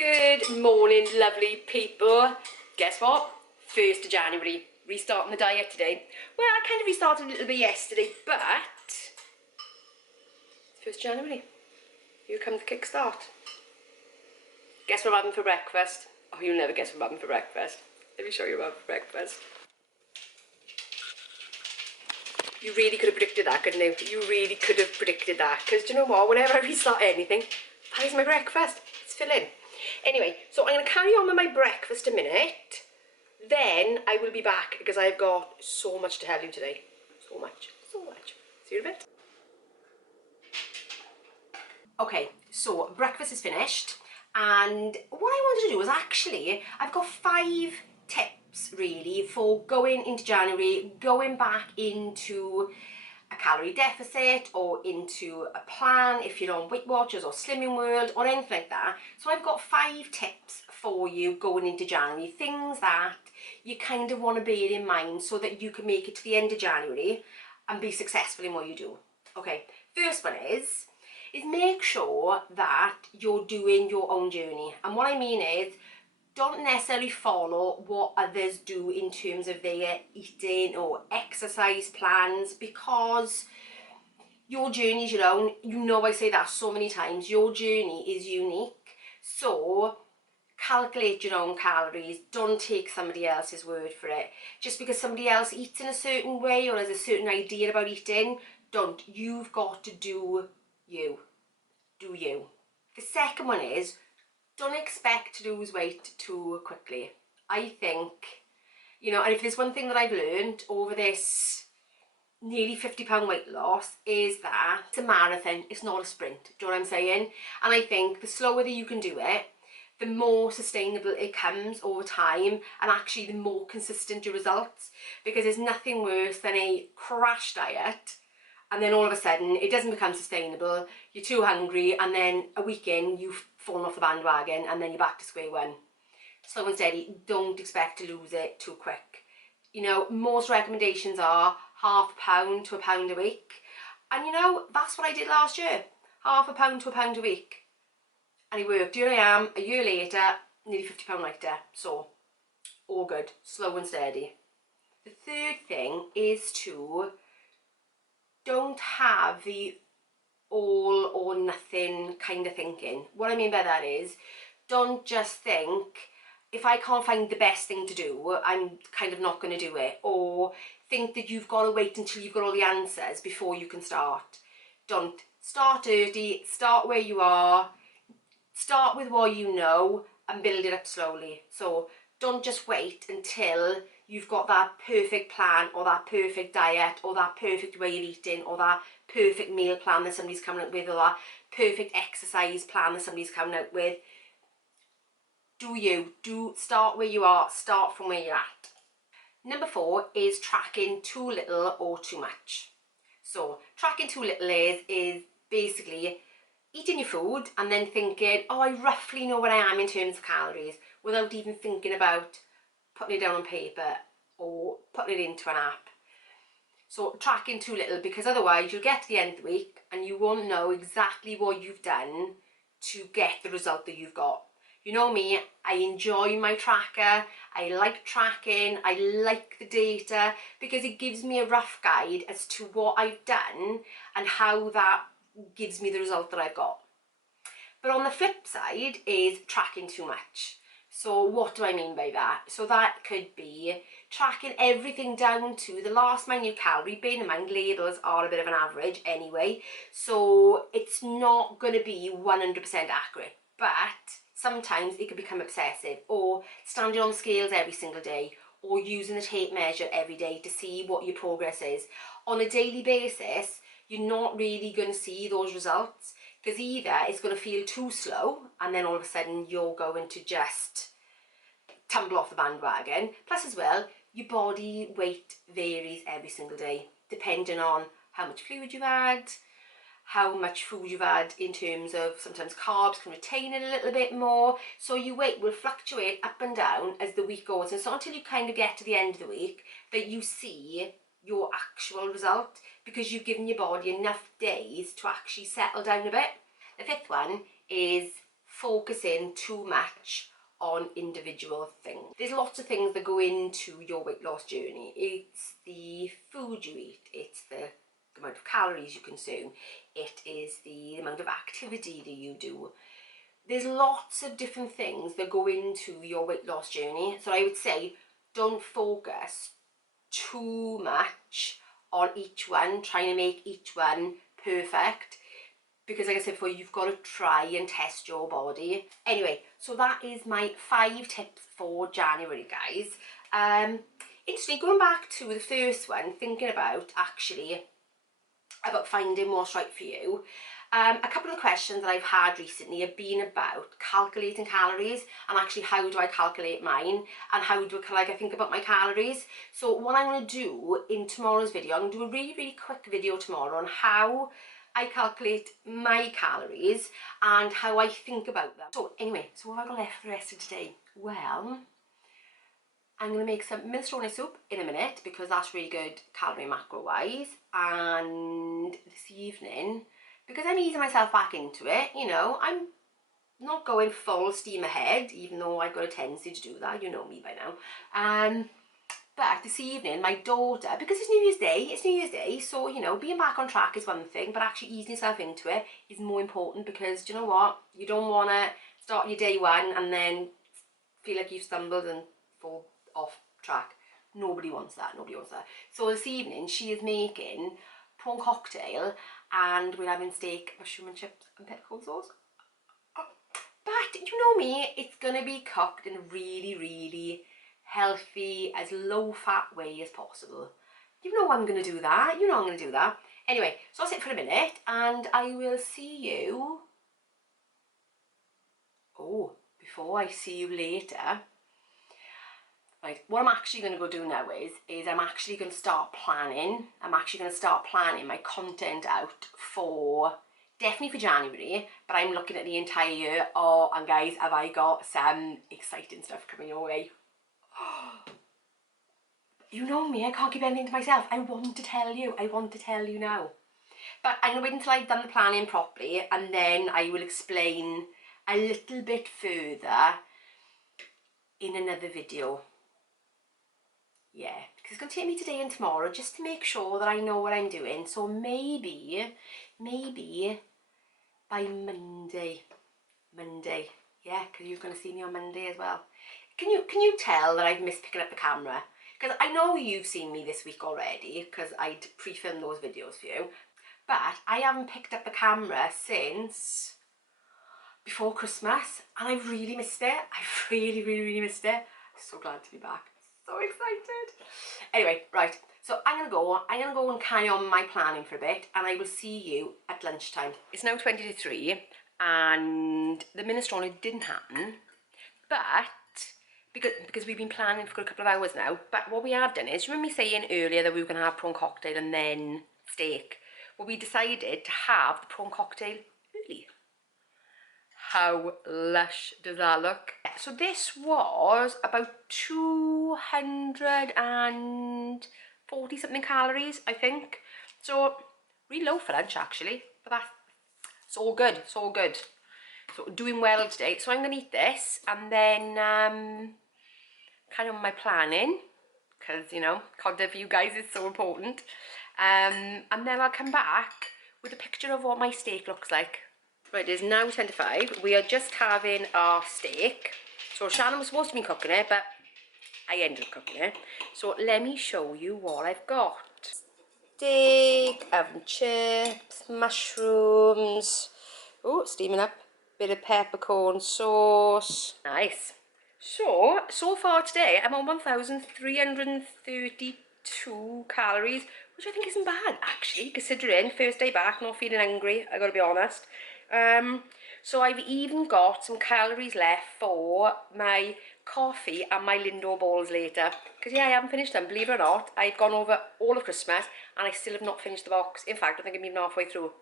Good morning, lovely people. Guess what? 1st of January. Restarting the diet today. Well, I kind of restarted a little bit yesterday, but it's 1st of January. Here comes the kickstart. Guess what I'm having for breakfast? Oh, you'll never guess what I'm having for breakfast. Let me show you what I'm having for breakfast. You really could have predicted that, couldn't you? You really could have predicted that. Because do you know what? Whenever I restart anything, that is my breakfast. It's filling. Anyway, so I'm going to carry on with my breakfast a minute. Then I will be back because I've got so much to tell you today. So much. See you in a bit. Okay, so breakfast is finished. And what I wanted to do was actually, I've got 5 tips really for going into January, going back into a calorie deficit or into a plan if you're on Weight Watchers or Slimming World or anything like that. So I've got 5 tips for you going into January, things that you kind of want to bear in mind so that you can make it to the end of January and be successful in what you do. Okay, first one is make sure that you're doing your own journey. And what I mean is, don't necessarily follow what others do in terms of their eating or exercise plans, because your journey is your own. You know, I say that so many times. Your journey is unique. So calculate your own calories. Don't take somebody else's word for it. Just because somebody else eats in a certain way or has a certain idea about eating, don't. You've got to do you. Do you. The second one is, don't expect to lose weight too quickly. I think, you know, and if there's one thing that I've learned over this nearly 50-pound weight loss is that it's a marathon, it's not a sprint. Do you know what I'm saying? And I think the slower that you can do it, the more sustainable it comes over time, and actually the more consistent your results, because there's nothing worse than a crash diet and then all of a sudden it doesn't become sustainable, you're too hungry, and then a week in you've fallen off the bandwagon and then you're back to square one. Slow and steady, don't expect to lose it too quick. You know, most recommendations are half a pound to a pound a week. And you know, that's what I did last year. Half a pound to a pound a week. And it worked. Here I am, a year later, nearly 50 pound lighter. So, all good. Slow and steady. The third thing is to don't have the all or nothing kind of thinking. What I mean by that is, don't just think, if I can't find the best thing to do, I'm kind of not going to do it. Or think that you've got to wait until you've got all the answers before you can start. Don't. Start early, start where you are, start with what you know and build it up slowly. So don't just wait until you've got that perfect plan or that perfect diet or that perfect way of eating or that perfect meal plan that somebody's coming up with or that perfect exercise plan that somebody's coming up with. Start where you are, start from where you're at. Number 4 is tracking too little or too much. So tracking too little is basically eating your food and then thinking, oh, I roughly know where I am in terms of calories, without even thinking about putting it down on paper or putting it into an app. So tracking too little, because otherwise you'll get to the end of the week and you won't know exactly what you've done to get the result that you've got. You know me, I enjoy my tracker, I like tracking, I like the data, because it gives me a rough guide as to what I've done and how that gives me the result that I've got. But on the flip side is tracking too much. So what do I mean by that? So that could be tracking everything down to the last minute calorie. Bearing in mind, labels are a bit of an average anyway, so it's not going to be 100% accurate, but sometimes it can become obsessive, or standing on scales every single day, or using a tape measure every day to see what your progress is. On a daily basis, you're not really going to see those results, because either it's going to feel too slow and then all of a sudden you're going to just tumble off the bandwagon. Plus as well, your body weight varies every single day, depending on how much fluid you've had, how much food you've had in terms of sometimes carbs can retain it a little bit more. So your weight will fluctuate up and down as the week goes. And it's not until you kind of get to the end of the week that you see your actual result, because you've given your body enough days to actually settle down a bit. The 5th one is focusing too much on individual things. There's lots of things that go into your weight loss journey. It's the food you eat, it's the amount of calories you consume, it is the amount of activity that you do. There's lots of different things that go into your weight loss journey. So I would say don't focus too much on each one, trying to make each one perfect, because like I said before, you've got to try and test your body. Anyway, so that is my 5 tips for January, guys. Interestingly, going back to the first one, thinking about finding what's right for you. A couple of the questions that I've had recently have been about calculating calories and actually how do I calculate mine and how do I think about my calories. So what I'm going to do in tomorrow's video, I'm going to do a really quick video tomorrow on how I calculate my calories and how I think about them. So anyway, so what have I got left for the rest of today? Well, I'm going to make some minestrone soup in a minute because that's really good calorie and macro wise. And this evening, because I'm easing myself back into it, you know, I'm not going full steam ahead, even though I've got a tendency to do that, you know me by now. But this evening, my daughter, because it's New Year's Day, so, you know, being back on track is one thing, but actually easing yourself into it is more important because, do you know what? You don't want to start your day one and then feel like you've stumbled and fall off track. Nobody wants that, nobody wants that. So this evening, she is making prawn cocktail and we're having steak, mushroom and chips and pickle sauce. But you know me, it's going to be cooked in a really healthy, as low fat way as possible. You know I'm going to do that. You know I'm going to do that. Anyway, so I'll sit for a minute and I will see you. Oh, before I see you later. Right, what I'm actually going to go do now is I'm actually going to start planning. I'm actually going to start planning my content out for, definitely for January, but I'm looking at the entire year. Oh, and guys, have I got some exciting stuff coming your way. You know me, I can't keep anything to myself. I want to tell you now. But I'm going to wait until I've done the planning properly and then I will explain a little bit further in another video. Yeah, because it's going to take me today and tomorrow just to make sure that I know what I'm doing. So maybe by Monday, yeah, because you're going to see me on Monday as well. Can you tell that I've missed picking up the camera? Because I know you've seen me this week already because I'd pre-filmed those videos for you. But I haven't picked up the camera since before Christmas and I've really missed it. I've really missed it. I'm so glad to be back. So excited. Anyway, right. So I'm gonna go and carry on my planning for a bit and I will see you at lunchtime. It's now 20 to 3 and the minestrone didn't happen, but because we've been planning for a couple of hours now. But what we have done is, you remember me saying earlier that we were going to have prawn cocktail and then steak? Well, we decided to have the prawn cocktail early. How lush does that look? So this was about 240 something calories, I think. So really low for lunch actually, but that's, it's all good, it's all good. So doing well today. So I'm going to eat this and then kind of my planning, because, you know, content for you guys is so important. And then I'll come back with a picture of what my steak looks like. Right, it is now 10 to 5. We are just having our steak. So Shannon was supposed to be cooking it, but I ended up cooking it. So let me show you what I've got. Steak, oven chips, mushrooms. Oh, steaming up. Bit of peppercorn sauce. Nice. So far today, I'm on 1,332 calories, which I think isn't bad, actually, considering first day back, not feeling hungry, I gotta be honest. So I've even got some calories left for my coffee and my Lindor balls later. Because, yeah, I haven't finished them, believe it or not. I've gone over all of Christmas, and I still have not finished the box. In fact, I think I'm even halfway through.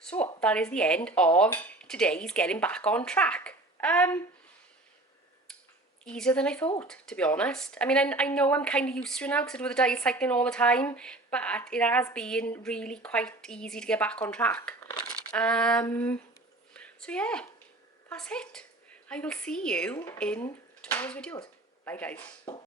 So, that is the end of today's getting back on track. Easier than I thought, to be honest. I mean, I know I'm kind of used to it now because I do the diet cycling all the time, but it has been really quite easy to get back on track. So So yeah, that's it. I will see you in tomorrow's videos. Bye guys.